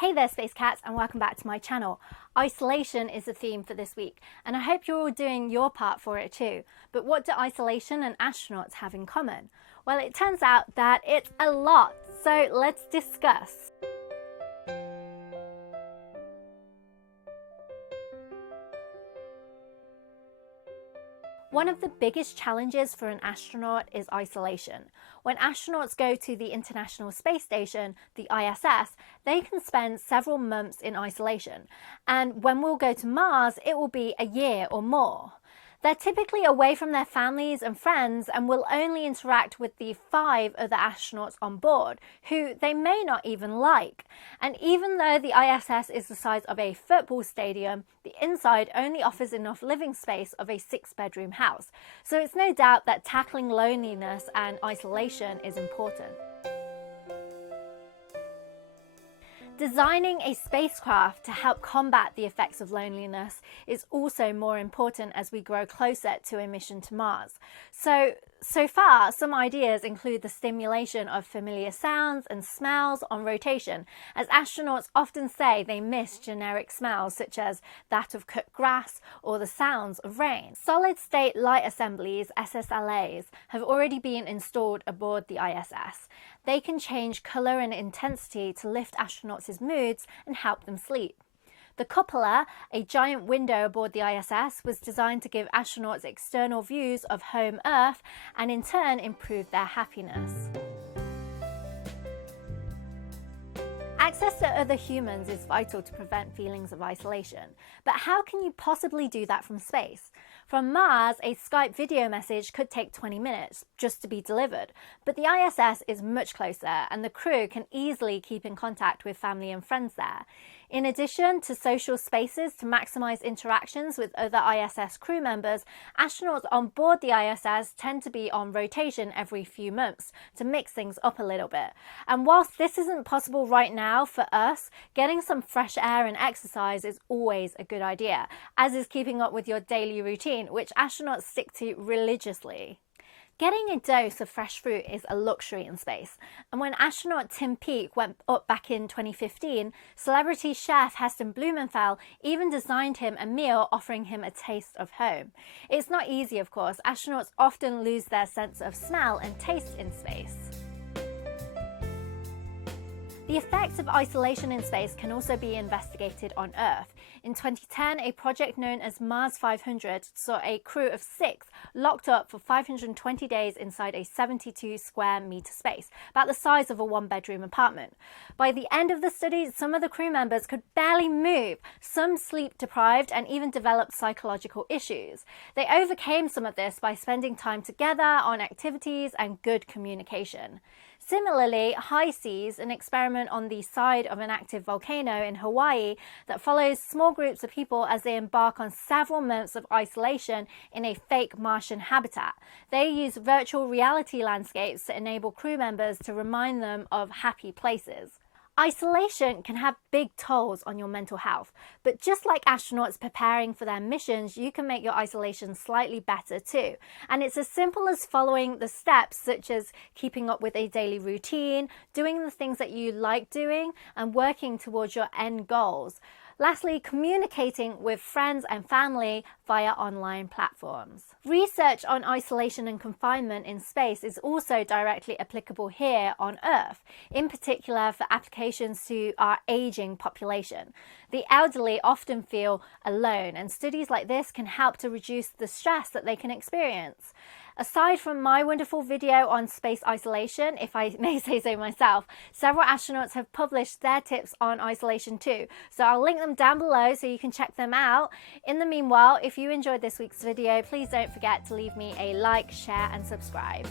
Hey there Space Cats, and welcome back to my channel. Isolation is the theme for this week, and I hope you're all doing your part for it too. But what do isolation and astronauts have in common? Well, it turns out that it's a lot, so let's discuss. One of the biggest challenges for an astronaut is isolation. When astronauts go to the International Space Station, the ISS, they can spend several months in isolation. And when we'll go to Mars, it will be a year or more. They're typically away from their families and friends and will only interact with the 5 other astronauts on board, who they may not even like. And even though the ISS is the size of a football stadium, the inside only offers enough living space of a 6-bedroom house. So it's no doubt that tackling loneliness and isolation is important. Designing a spacecraft to help combat the effects of loneliness is also more important as we grow closer to a mission to Mars. So far, some ideas include the stimulation of familiar sounds and smells on rotation, as astronauts often say they miss generic smells such as that of cut grass or the sounds of rain. Solid-state light assemblies, SSLAs, have already been installed aboard the ISS. They can change colour and intensity to lift astronauts' moods and help them sleep. The cupola, a giant window aboard the ISS, was designed to give astronauts external views of home Earth and in turn improve their happiness. Access to other humans is vital to prevent feelings of isolation, but how can you possibly do that from space? From Mars, a Skype video message could take 20 minutes just to be delivered, but the ISS is much closer and the crew can easily keep in contact with family and friends there. In addition to social spaces to maximize interactions with other ISS crew members, astronauts on board the ISS tend to be on rotation every few months to mix things up a little bit. And whilst this isn't possible right now for us, getting some fresh air and exercise is always a good idea, as is keeping up with your daily routine, which astronauts stick to religiously. Getting a dose of fresh fruit is a luxury in space, and when astronaut Tim Peake went up back in 2015, celebrity chef Heston Blumenthal even designed him a meal offering him a taste of home. It's not easy, of course. Astronauts often lose their sense of smell and taste in space. The effects of isolation in space can also be investigated on Earth. In 2010, a project known as Mars 500 saw a crew of 6 locked up for 520 days inside a 72 square meter space, about the size of a 1-bedroom apartment. By the end of the study, some of the crew members could barely move, some sleep deprived, and even developed psychological issues. They overcame some of this by spending time together on activities and good communication. Similarly, high seas, an experiment on the side of an active volcano in Hawaii that follows small groups of people as they embark on several months of isolation in a fake Martian habitat. They use virtual reality landscapes to enable crew members to remind them of happy places. Isolation can have big tolls on your mental health, but just like astronauts preparing for their missions, you can make your isolation slightly better too. And it's as simple as following the steps, such as keeping up with a daily routine, doing the things that you like doing, and working towards your end goals. Lastly, communicating with friends and family via online platforms. Research on isolation and confinement in space is also directly applicable here on Earth, in particular for applications to our aging population. The elderly often feel alone, and studies like this can help to reduce the stress that they can experience. Aside from my wonderful video on space isolation, if I may say so myself, several astronauts have published their tips on isolation too. So I'll link them down below so you can check them out. In the meanwhile, if you enjoyed this week's video, please don't forget to leave me a like, share and subscribe.